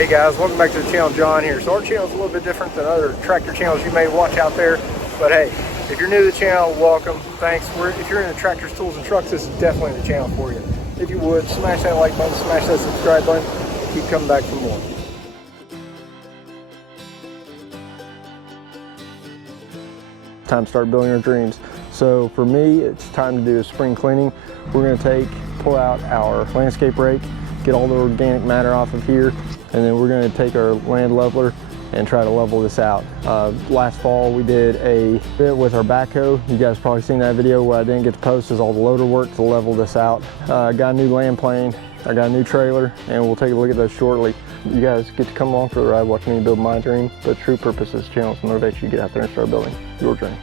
Hey guys, welcome back to the channel. John here. So our channel is a little bit different than other tractor channels you may watch out there, but hey, if you're new to the channel, welcome, thanks. If you're into tractors, tools, and trucks, this is definitely the channel for you. If you would, smash that like button, smash that subscribe button, and keep coming back for more. Time to start building our dreams. So for me, it's time to do a spring cleaning. We're going to pull out our landscape rake, get all the organic matter off of here, and then we're going to take our land leveler and try to level this out. Last fall we did a bit with our backhoe. You guys probably seen that video. What I didn't get to post is all the loader work to level this out. I got a new land plane, I got a new trailer, and we'll take a look at those shortly. You guys get to come along for the ride watching me build my dream, but true purpose of this channel is to motivate you to get out there and start building your dream.